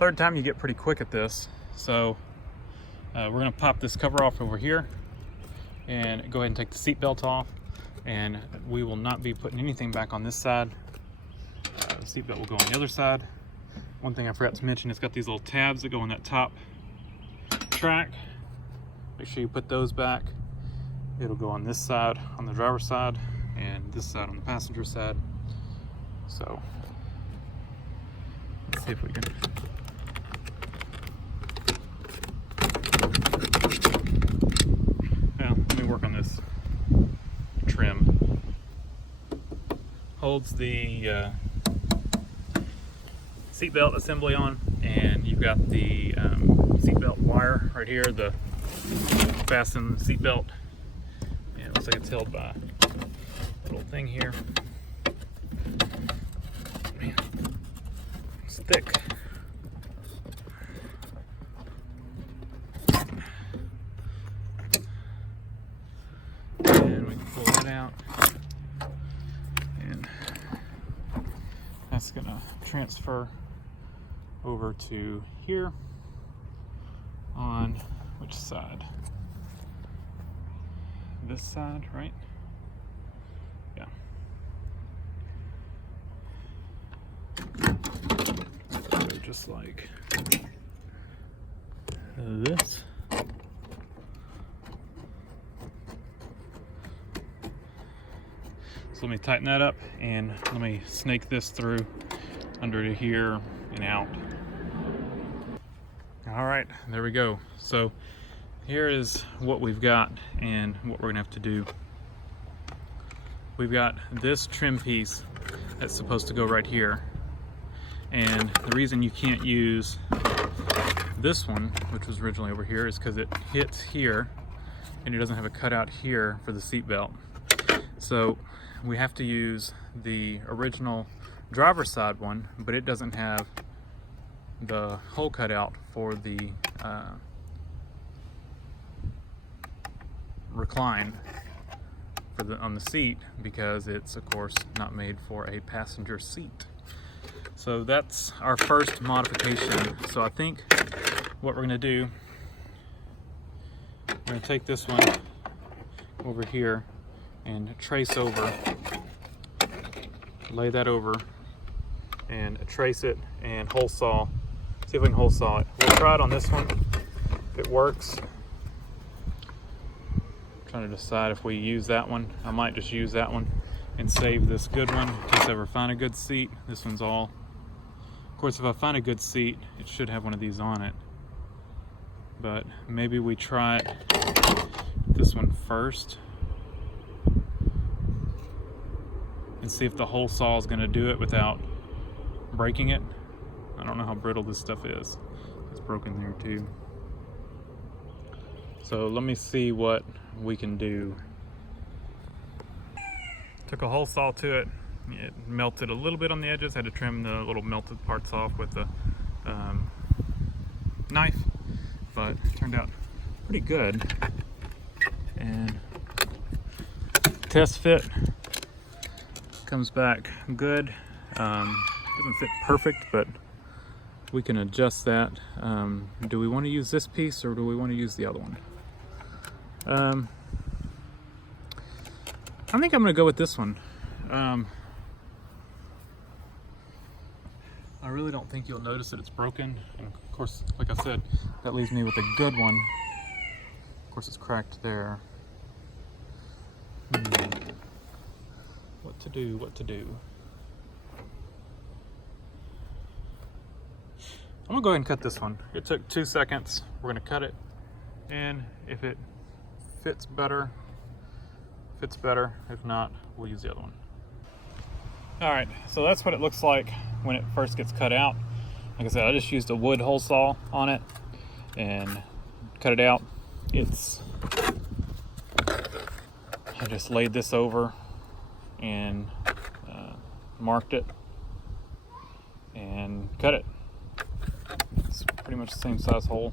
Third time you get pretty quick at this. So we're gonna pop this cover off over here and go ahead and take the seat belt off, and we will not be putting anything back on this side. The seat belt will go on the other side. One thing I forgot to mention, it's got these little tabs that go on that top track. Make sure you put those back. It'll go on this side on the driver's side and this side on the passenger side. So let's see if we can. Well, let me work on this trim. Holds the seatbelt assembly on, and you've got the seatbelt wire right here, the fasten seatbelt. And it looks like it's held by a little thing here. Man, it's thick. And we can pull that out, and that's gonna transfer over to here on which side? This side, right? Yeah. So just like this. So let me tighten that up, and let me snake this through under to here and out. All right, there we go. So here is what we've got and what we're gonna have to do. We've got this trim piece that's supposed to go right here. And the reason you can't use this one, which was originally over here, is because it hits here and it doesn't have a cutout here for the seat belt. So we have to use the original driver's side one, but it doesn't have the hole cut out for the recline for on the seat, because it's of course not made for a passenger seat. So that's our first modification. So I think what we're going to do, we're going to take this one over here and trace over, lay that over and trace it and hole saw. See if we can hole saw it. We'll try it on this one if it works. I'm trying to decide if we use that one. I might just use that one and save this good one in case I ever find a good seat. This one's all, of course, if I find a good seat, it should have one of these on it. But maybe we try it, this one first, and see if the hole saw is going to do it without breaking it. I don't know how brittle this stuff is. It's broken there too. So let me see what we can do. Took a hole saw to it. It melted a little bit on the edges. Had to trim the little melted parts off with a knife, but it turned out pretty good. And test fit comes back good. Doesn't fit perfect, but we can adjust that. Do we want to use this piece or do we want to use the other one? I think I'm going to go with this one. I really don't think you'll notice that it's broken. And of course, like I said, that leaves me with a good one. Of course, it's cracked there. What to do, what to do? I'm gonna go ahead and cut this one. It took 2 seconds. We're gonna cut it, and if it fits better. If not, we'll use the other one. All right, so that's what it looks like when it first gets cut out. Like I said, I just used a wood hole saw on it and cut it out. I just laid this over and marked it and cut it. It's pretty much the same size hole.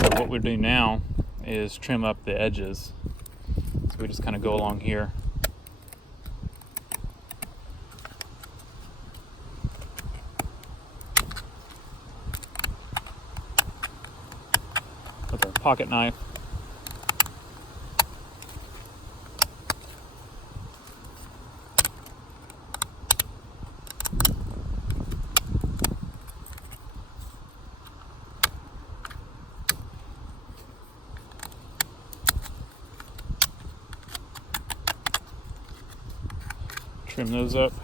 So what we do now is trim up the edges. So we just kind of go along here. pocket knife. Trim those up.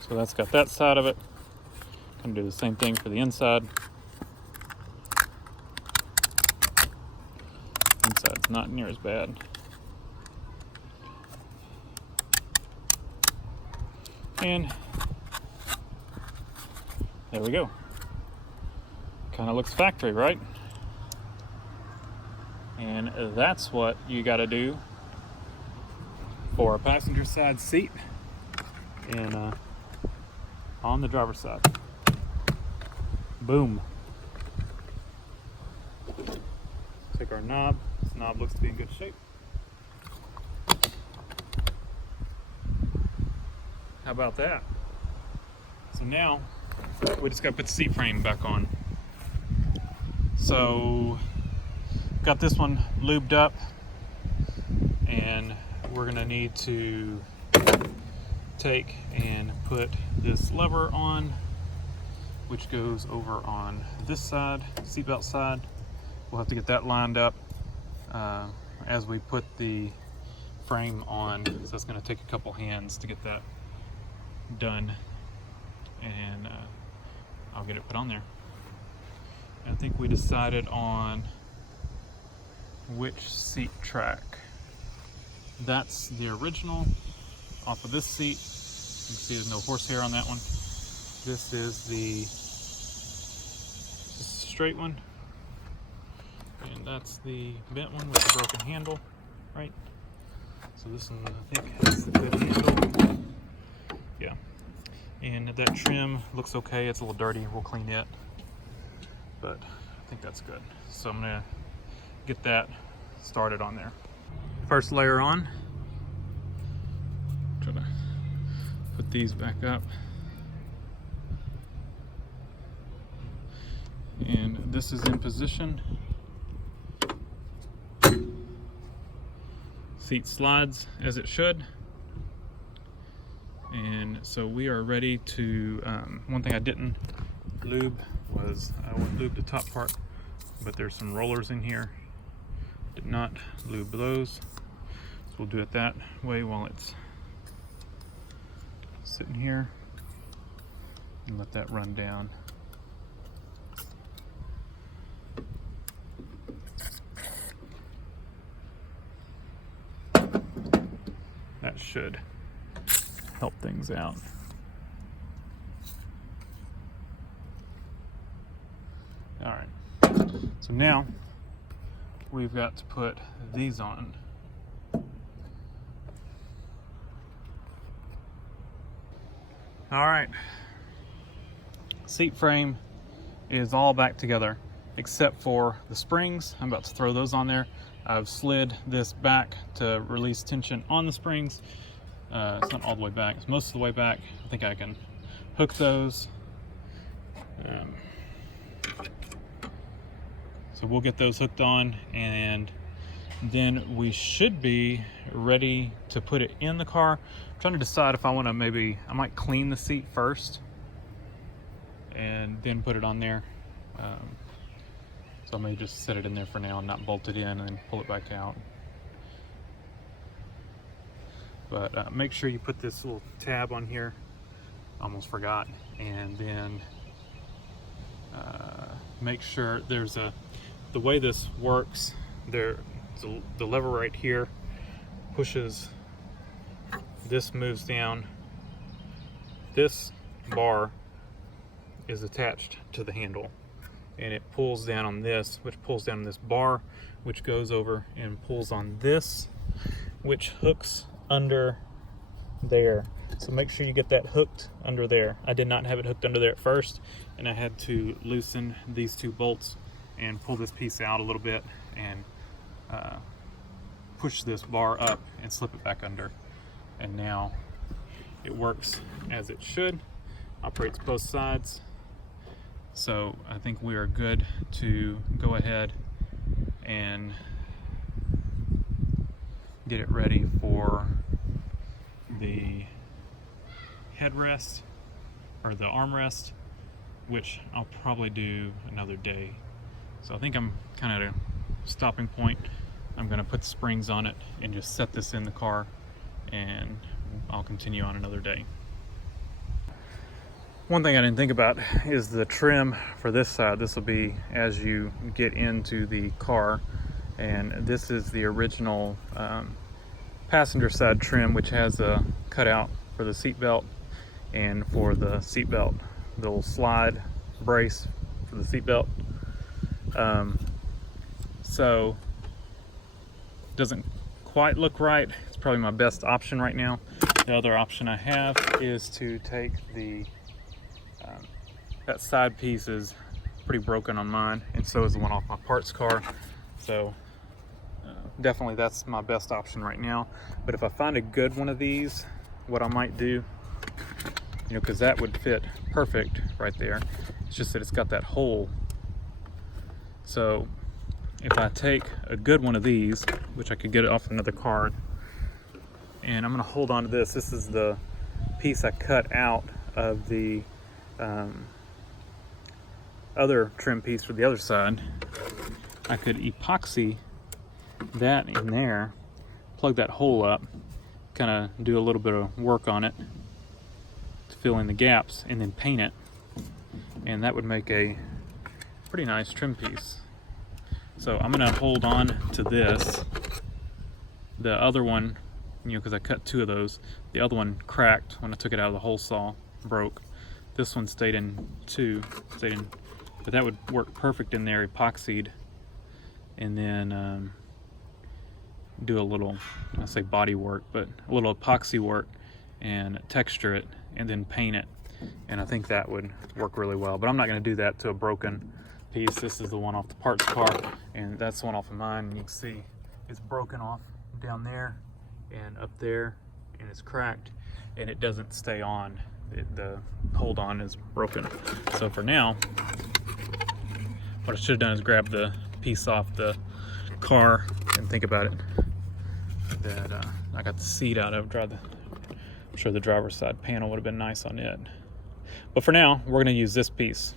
So that's got that side of it. Gonna do the same thing for the inside. Inside's not near as bad. And there we go. Kind of looks factory, right? And that's what you got to do for a passenger side seat and on the driver's side. Boom. Take our knob. This knob looks to be in good shape. How about that? So now we just got to put the seat frame back on. So got this one lubed up, and we're gonna need to take and put this lever on, which goes over on this side, seatbelt side. We'll have to get that lined up as we put the frame on. So it's gonna take a couple hands to get that done, and I'll get it put on there. I think we decided on which seat track. That's the original off of this seat. You can see there's no horsehair on that one. This is the straight one. And that's the bent one with the broken handle, right? So this one, I think, has the good handle. Yeah. And that trim looks okay. It's a little dirty. We'll clean it. But I think that's good. So I'm gonna get that started on there. First layer on. Try to put these back up. And this is in position. Seat slides as it should. And so we are ready to, one thing I didn't lube was I would lube the top part, but there's some rollers in here. Did not lube those. So we'll do it that way while it's sitting here and let that run down. That should help things out. All right, so now we've got to put these on. All right, seat frame is all back together except for the springs. I'm about to throw those on there. I've slid this back to release tension on the springs. It's not all the way back, it's most of the way back. I think I can hook those. So we'll get those hooked on, and then we should be ready to put it in the car. I'm trying to decide if I want to I might clean the seat first and then put it on there. So I may just set it in there for now and not bolt it in and then pull it back out. But make sure you put this little tab on here. Almost forgot. And then make sure there's the way this works, the lever right here pushes, this moves down. This bar is attached to the handle, and it pulls down on this, which pulls down on this bar, which goes over and pulls on this, which hooks under there. So make sure you get that hooked under there. I did not have it hooked under there at first, and I had to loosen these two bolts and pull this piece out a little bit and push this bar up and slip it back under. And now it works as it should, operates both sides. So I think we are good to go ahead and get it ready for the headrest or the armrest, which I'll probably do another day. So I think I'm kind of at a stopping point. I'm going to put the springs on it and just set this in the car, and I'll continue on another day. One thing I didn't think about is the trim for this side. This will be as you get into the car, and this is the original passenger side trim, which has a cutout for the seat belt and for the seat belt, the little slide brace for the seat belt. So doesn't quite look right. It's probably my best option right now. The other option I have is to take the that side piece is pretty broken on mine, and so is the one off my parts car. So definitely that's my best option right now. But if I find a good one of these, what I might do, you know, because that would fit perfect right there. It's just that it's got that hole. So if I take a good one of these, which I could get it off another card, and I'm going to hold on to this. This is the piece I cut out of the other trim piece for the other side. I could epoxy that in there, plug that hole up, kind of do a little bit of work on it to fill in the gaps, and then paint it, and that would make a pretty nice trim piece. So I'm gonna hold on to this. The other one, you know, because I cut two of those, the other one cracked when I took it out of the hole saw, broke. This one stayed in but that would work perfect in there, epoxied, and then do a little, I say body work, but a little epoxy work and texture it, and then paint it. And I think that would work really well, but I'm not going to do that to a broken piece. This is the one off the parts car, and that's the one off of mine. And you can see it's broken off down there and up there, and it's cracked, and it doesn't stay on. The hold on is broken. So for now, what I should have done is grab the piece off the car and think about it that I got the seat out of. I'm sure the driver's side panel would have been nice on it. But for now, we're going to use this piece.